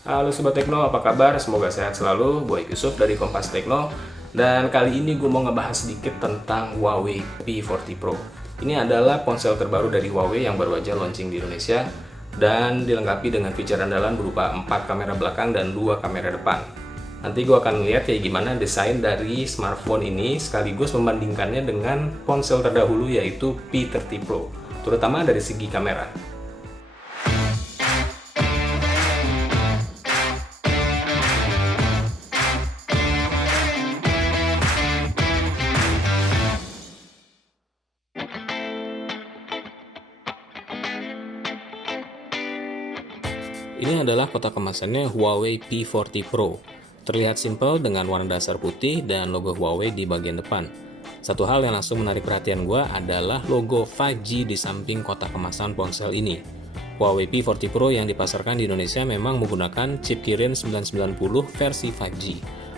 Halo Sobat Tekno, apa kabar? Semoga sehat selalu. Gue Yusuf dari Kompas Tekno. Dan kali ini gue mau ngebahas sedikit tentang Huawei P40 Pro. Ini adalah ponsel terbaru dari Huawei yang baru aja launching di Indonesia dan dilengkapi dengan fitur andalan berupa 4 kamera belakang dan 2 kamera depan. Nanti gue akan lihat kayak gimana desain dari smartphone ini sekaligus membandingkannya dengan ponsel terdahulu yaitu P30 Pro, terutama dari segi kamera. Ini adalah kotak kemasannya Huawei P40 Pro. Terlihat simpel dengan warna dasar putih dan logo Huawei di bagian depan. Satu hal yang langsung menarik perhatian gue adalah logo 5G di samping kotak kemasan ponsel ini. Huawei P40 Pro yang dipasarkan di Indonesia memang menggunakan chip Kirin 990 versi 5G.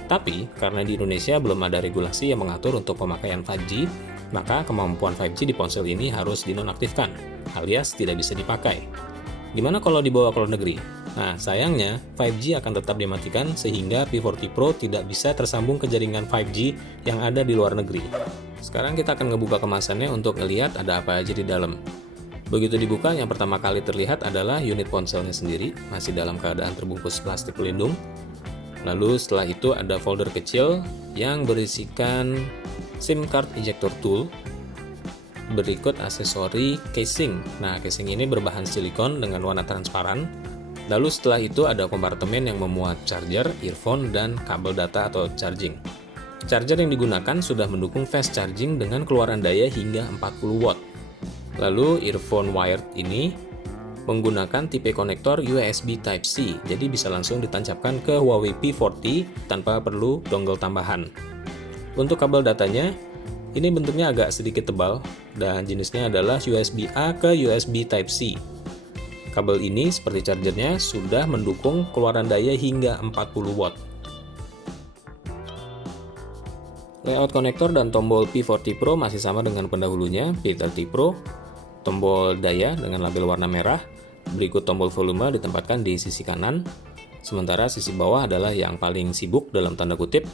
Tapi, karena di Indonesia belum ada regulasi yang mengatur untuk pemakaian 5G, maka kemampuan 5G di ponsel ini harus dinonaktifkan, alias tidak bisa dipakai. Gimana kalau dibawa ke luar negeri? Nah, sayangnya 5G akan tetap dimatikan sehingga P40 Pro tidak bisa tersambung ke jaringan 5G yang ada di luar negeri. Sekarang kita akan ngebuka kemasannya untuk ngelihat ada apa aja di dalam. Begitu dibuka, yang pertama kali terlihat adalah unit ponselnya sendiri, masih dalam keadaan terbungkus plastik pelindung. Lalu setelah itu ada folder kecil yang berisikan SIM card ejector tool. Berikut aksesori casing. Nah, casing ini berbahan silikon dengan warna transparan. Lalu setelah itu ada kompartemen yang memuat charger, earphone, dan kabel data atau charging. Charger yang digunakan sudah mendukung fast charging dengan keluaran daya hingga 40 watt. Lalu earphone wired ini menggunakan tipe konektor USB Type-C, jadi bisa langsung ditancapkan ke Huawei P40 tanpa perlu dongle tambahan. Untuk kabel datanya, ini bentuknya agak sedikit tebal dan jenisnya adalah USB-A ke USB Type-C. Kabel ini seperti chargernya sudah mendukung keluaran daya hingga 40 watt. Layout konektor dan tombol P40 Pro masih sama dengan pendahulunya P30 Pro. Tombol daya dengan label warna merah. Berikut tombol volume ditempatkan di sisi kanan. Sementara sisi bawah adalah yang paling sibuk dalam tanda kutip.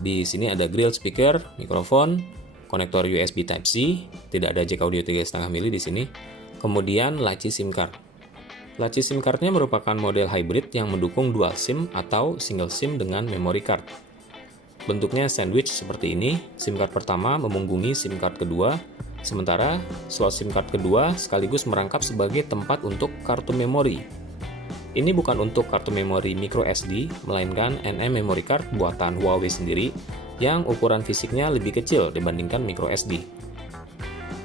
Di sini ada grill speaker, mikrofon, konektor USB Type-C, tidak ada jack audio 3,5 mili di sini. Kemudian laci SIM card. Laci SIM card-nya merupakan model hybrid yang mendukung dual SIM atau single SIM dengan memory card. Bentuknya sandwich seperti ini. SIM card pertama memunggungi SIM card kedua, sementara slot SIM card kedua sekaligus merangkap sebagai tempat untuk kartu memori. Ini bukan untuk kartu memori micro SD, melainkan NM memory card buatan Huawei sendiri yang ukuran fisiknya lebih kecil dibandingkan micro SD.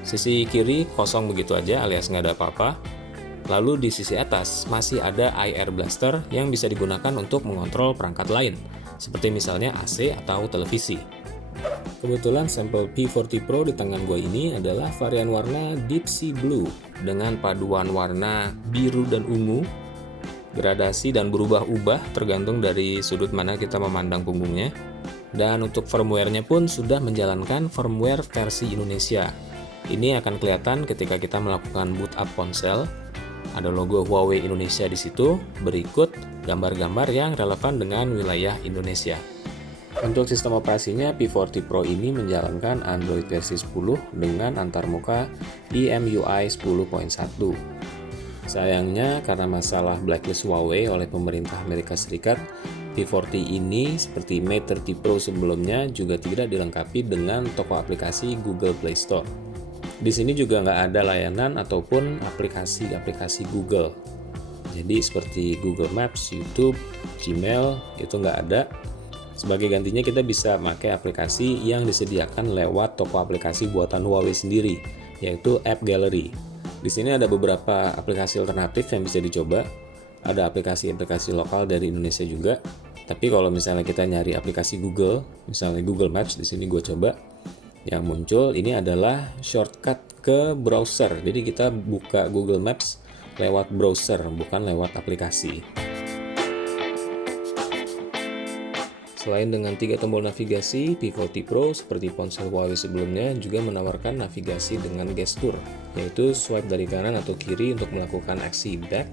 Sisi kiri kosong begitu aja alias nggak ada apa-apa. Lalu di sisi atas masih ada IR blaster yang bisa digunakan untuk mengontrol perangkat lain, seperti misalnya AC atau televisi. Kebetulan sampel P40 Pro di tangan gue ini adalah varian warna Deep Sea Blue dengan paduan warna biru dan ungu. Gradasi dan berubah-ubah tergantung dari sudut mana kita memandang punggungnya. Dan untuk firmware-nya pun sudah menjalankan firmware versi Indonesia. Ini akan kelihatan ketika kita melakukan boot up ponsel. Ada logo Huawei Indonesia di situ. Berikut gambar-gambar yang relevan dengan wilayah Indonesia. Untuk sistem operasinya, P40 Pro ini menjalankan Android versi 10 dengan antarmuka EMUI 10.1. Sayangnya, karena masalah blacklist Huawei oleh pemerintah Amerika Serikat, P40 ini seperti Mate 30 Pro sebelumnya juga tidak dilengkapi dengan toko aplikasi Google Play Store. Di sini juga nggak ada layanan ataupun aplikasi-aplikasi Google. Jadi seperti Google Maps, YouTube, Gmail itu nggak ada. Sebagai gantinya kita bisa pakai aplikasi yang disediakan lewat toko aplikasi buatan Huawei sendiri, yaitu App Gallery. Di sini ada beberapa aplikasi alternatif yang bisa dicoba. Ada aplikasi-aplikasi lokal dari Indonesia juga. Tapi kalau misalnya kita nyari aplikasi Google, misalnya Google Maps, di sini gue coba. Yang muncul ini adalah shortcut ke browser. Jadi kita buka Google Maps lewat browser, bukan lewat aplikasi. Selain dengan 3 tombol navigasi, P40 Pro seperti ponsel Huawei sebelumnya juga menawarkan navigasi dengan gestur, yaitu swipe dari kanan atau kiri untuk melakukan aksi back,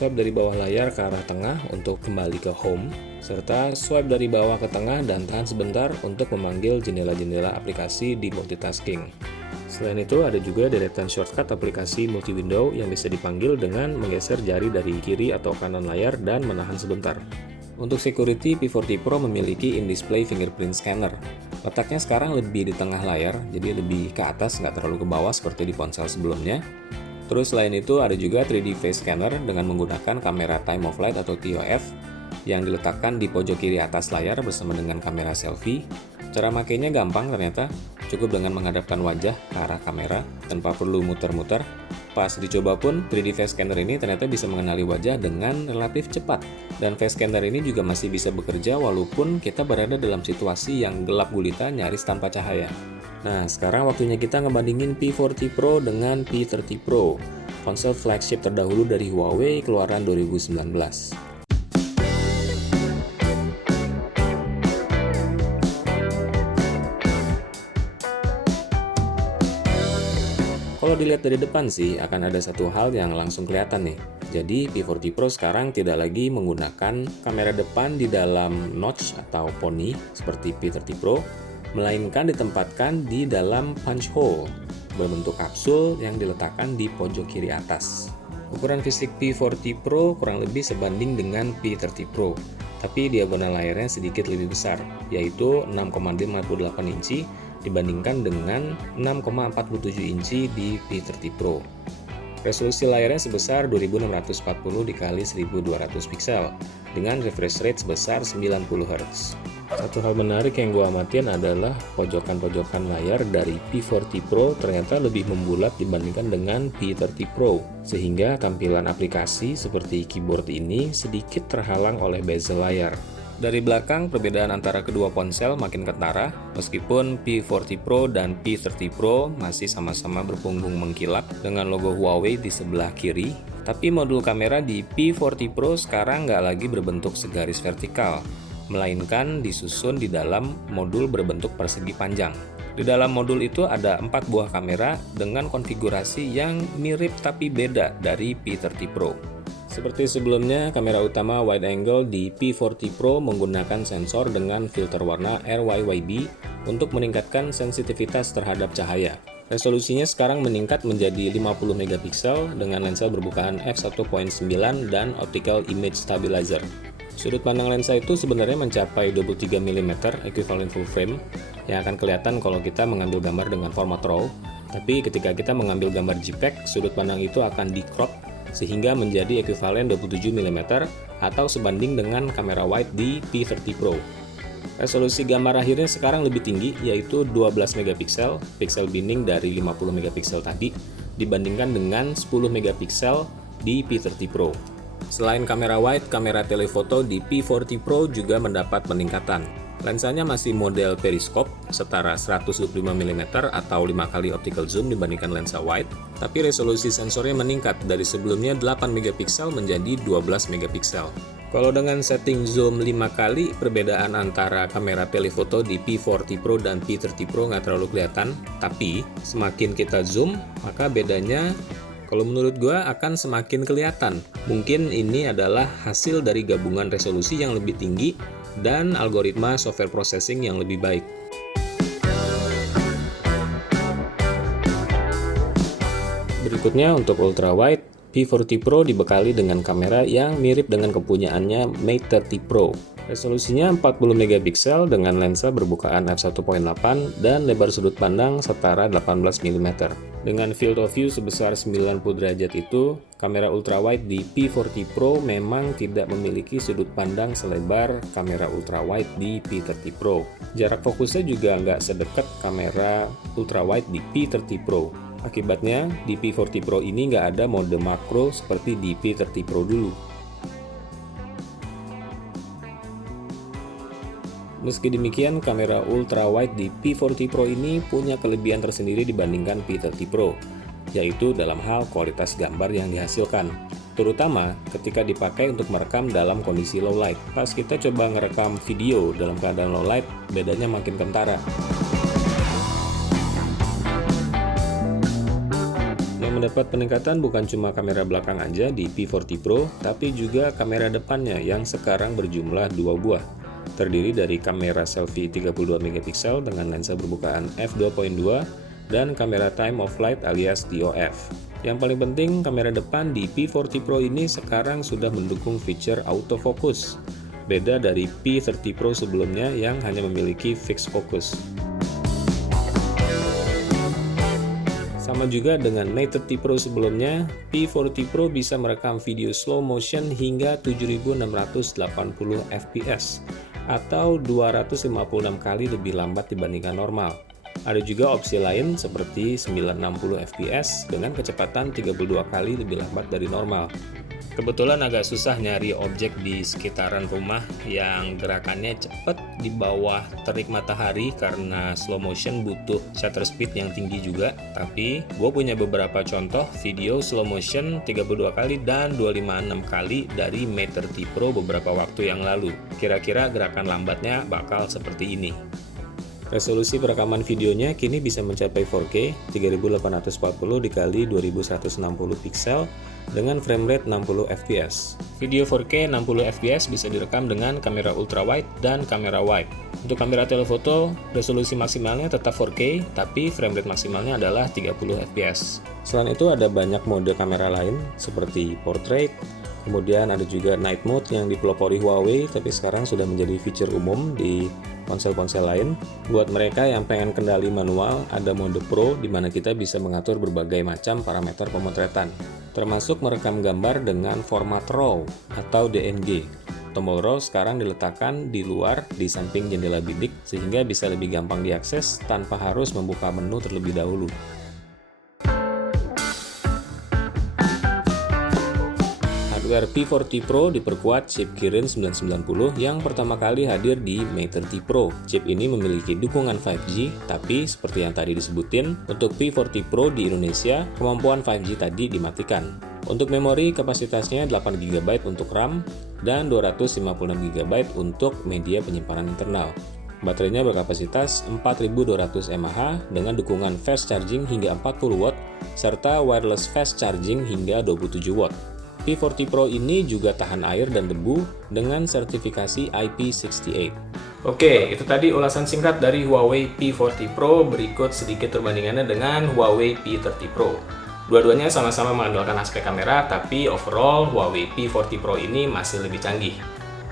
swipe dari bawah layar ke arah tengah untuk kembali ke home, serta swipe dari bawah ke tengah dan tahan sebentar untuk memanggil jendela-jendela aplikasi di multitasking. Selain itu, ada juga deretan shortcut aplikasi multi-window yang bisa dipanggil dengan menggeser jari dari kiri atau kanan layar dan menahan sebentar. Untuk security, P40 Pro memiliki in-display fingerprint scanner. Letaknya sekarang lebih di tengah layar, jadi lebih ke atas, nggak terlalu ke bawah seperti di ponsel sebelumnya. Terus selain itu ada juga 3D face scanner dengan menggunakan kamera time of flight atau TOF yang diletakkan di pojok kiri atas layar bersama dengan kamera selfie. Cara makainya gampang ternyata, cukup dengan menghadapkan wajah ke arah kamera tanpa perlu muter-muter. Pas dicoba pun 3D face scanner ini ternyata bisa mengenali wajah dengan relatif cepat. Dan face scanner ini juga masih bisa bekerja walaupun kita berada dalam situasi yang gelap gulita nyaris tanpa cahaya. Nah, sekarang waktunya kita ngebandingin P40 Pro dengan P30 Pro, ponsel flagship terdahulu dari Huawei keluaran 2019. Kalau dilihat dari depan sih, akan ada satu hal yang langsung kelihatan nih. Jadi P40 Pro sekarang tidak lagi menggunakan kamera depan di dalam notch atau poni seperti P30 Pro, melainkan ditempatkan di dalam punch hole berbentuk kapsul yang diletakkan di pojok kiri atas. Ukuran fisik P40 Pro kurang lebih sebanding dengan P30 Pro, tapi diagonal layarnya sedikit lebih besar, yaitu 6,58 inci dibandingkan dengan 6,47 inci di P30 Pro. Resolusi layarnya sebesar 2640 x 1200 pixel dengan refresh rate sebesar 90 Hz. Satu hal menarik yang gue amatin adalah pojokan-pojokan layar dari P40 Pro ternyata lebih membulat dibandingkan dengan P30 Pro, sehingga tampilan aplikasi seperti keyboard ini sedikit terhalang oleh bezel layar. Dari belakang, perbedaan antara kedua ponsel makin kentara, meskipun P40 Pro dan P30 Pro masih sama-sama berpunggung mengkilap dengan logo Huawei di sebelah kiri, tapi modul kamera di P40 Pro sekarang nggak lagi berbentuk segaris vertikal, melainkan disusun di dalam modul berbentuk persegi panjang. Di dalam modul itu ada 4 buah kamera dengan konfigurasi yang mirip tapi beda dari P30 Pro. Seperti sebelumnya, kamera utama wide angle di P40 Pro menggunakan sensor dengan filter warna RYYB untuk meningkatkan sensitivitas terhadap cahaya. Resolusinya sekarang meningkat menjadi 50 megapiksel dengan lensa berbukaan f1.9 dan optical image stabilizer. Sudut pandang lensa itu sebenarnya mencapai 23 mm equivalent full frame yang akan kelihatan kalau kita mengambil gambar dengan format RAW, tapi ketika kita mengambil gambar JPEG, sudut pandang itu akan di-crop sehingga menjadi ekuivalen 27 mm atau sebanding dengan kamera wide di P30 Pro. Resolusi gambar akhirnya sekarang lebih tinggi, yaitu 12 megapiksel, pixel binning dari 50 megapiksel tadi, dibandingkan dengan 10 megapiksel di P30 Pro. Selain kamera wide, kamera telefoto di P40 Pro juga mendapat peningkatan. Lensanya masih model periskop, setara 125 mm atau 5 kali optical zoom dibandingkan lensa wide, tapi resolusi sensornya meningkat dari sebelumnya 8 megapiksel menjadi 12 megapiksel. Kalau dengan setting zoom 5 kali, perbedaan antara kamera telefoto di P40 Pro dan P30 Pro nggak terlalu kelihatan, tapi semakin kita zoom, maka bedanya kalau menurut gue akan semakin kelihatan. Mungkin ini adalah hasil dari gabungan resolusi yang lebih tinggi dan algoritma software processing yang lebih baik. Berikutnya untuk ultra wide, P40 Pro dibekali dengan kamera yang mirip dengan kepunyaannya Mate 30 Pro. Resolusinya 40 megapiksel dengan lensa berbukaan f1.8 dan lebar sudut pandang setara 18 mm. Dengan field of view sebesar 90 derajat itu, kamera ultrawide di P40 Pro memang tidak memiliki sudut pandang selebar kamera ultrawide di P30 Pro. Jarak fokusnya juga nggak sedekat kamera ultrawide di P30 Pro. Akibatnya, di P40 Pro ini nggak ada mode makro seperti di P30 Pro dulu. Meski demikian, kamera ultrawide di P40 Pro ini punya kelebihan tersendiri dibandingkan P30 Pro, yaitu dalam hal kualitas gambar yang dihasilkan, terutama ketika dipakai untuk merekam dalam kondisi low light. Pas kita coba ngerekam video dalam keadaan low light, bedanya makin kentara. Yang mendapat peningkatan bukan cuma kamera belakang aja di P40 Pro, tapi juga kamera depannya yang sekarang berjumlah 2 buah. Terdiri dari kamera selfie 32 megapiksel dengan lensa berbukaan f2.2 dan kamera time of flight alias TOF. Yang paling penting, kamera depan di P40 Pro ini sekarang sudah mendukung fitur autofocus. Beda dari P30 Pro sebelumnya yang hanya memiliki fixed focus. Sama juga dengan Mate 30 Pro sebelumnya, P40 Pro bisa merekam video slow motion hingga 7680 fps atau 256 kali lebih lambat dibandingkan normal. Ada juga opsi lain seperti 960 fps dengan kecepatan 32 kali lebih lambat dari normal. Kebetulan agak susah nyari objek di sekitaran rumah yang gerakannya cepat di bawah terik matahari karena slow motion butuh shutter speed yang tinggi juga. Tapi gue punya beberapa contoh video slow motion 32 kali dan 256 kali dari Mate 30 Pro beberapa waktu yang lalu. Kira-kira gerakan lambatnya bakal seperti ini. Resolusi perekaman videonya kini bisa mencapai 4K 3840 x 2160 piksel dengan frame rate 60 fps. Video 4K 60 fps bisa direkam dengan kamera ultrawide dan kamera wide. Untuk kamera telefoto, resolusi maksimalnya tetap 4K, tapi frame rate maksimalnya adalah 30 fps. Selain itu ada banyak mode kamera lain seperti portrait, kemudian ada juga night mode yang dipelopori Huawei tapi sekarang sudah menjadi fitur umum di ponsel-ponsel lain. Buat mereka yang pengen kendali manual, ada mode Pro di mana kita bisa mengatur berbagai macam parameter pemotretan, termasuk merekam gambar dengan format RAW atau DNG. Tombol RAW sekarang diletakkan di luar di samping jendela bidik sehingga bisa lebih gampang diakses tanpa harus membuka menu terlebih dahulu. Hardware P40 Pro diperkuat chip Kirin 990 yang pertama kali hadir di Mate 30 Pro. Chip ini memiliki dukungan 5G, tapi seperti yang tadi disebutin, untuk P40 Pro di Indonesia, kemampuan 5G tadi dimatikan. Untuk memori, kapasitasnya 8GB untuk RAM dan 256GB untuk media penyimpanan internal. Baterainya berkapasitas 4200 mAh dengan dukungan fast charging hingga 40W serta wireless fast charging hingga 27W. P40 Pro ini juga tahan air dan debu dengan sertifikasi IP68. Oke, itu tadi ulasan singkat dari Huawei P40 Pro. Berikut sedikit perbandingannya dengan Huawei P30 Pro. Dua-duanya sama-sama mengandalkan aspek kamera, tapi overall Huawei P40 Pro ini masih lebih canggih.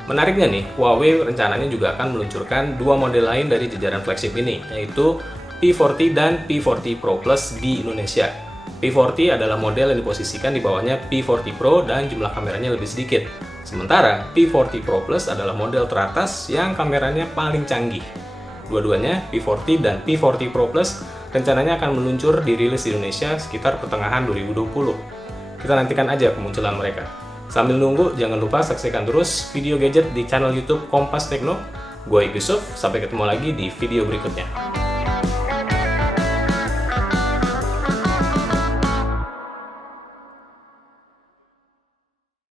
Menariknya nih, Huawei rencananya juga akan meluncurkan dua model lain dari jajaran flagship ini, yaitu P40 dan P40 Pro Plus di Indonesia. P40 adalah model yang diposisikan di bawahnya P40 Pro dan jumlah kameranya lebih sedikit. Sementara P40 Pro Plus adalah model teratas yang kameranya paling canggih. Dua-duanya, P40 dan P40 Pro Plus, rencananya akan meluncur dirilis di Indonesia sekitar pertengahan 2020. Kita nantikan aja kemunculan mereka. Sambil nunggu, jangan lupa saksikan terus video gadget di channel YouTube Kompas Tekno. Gue Yusuf, sampai ketemu lagi di video berikutnya.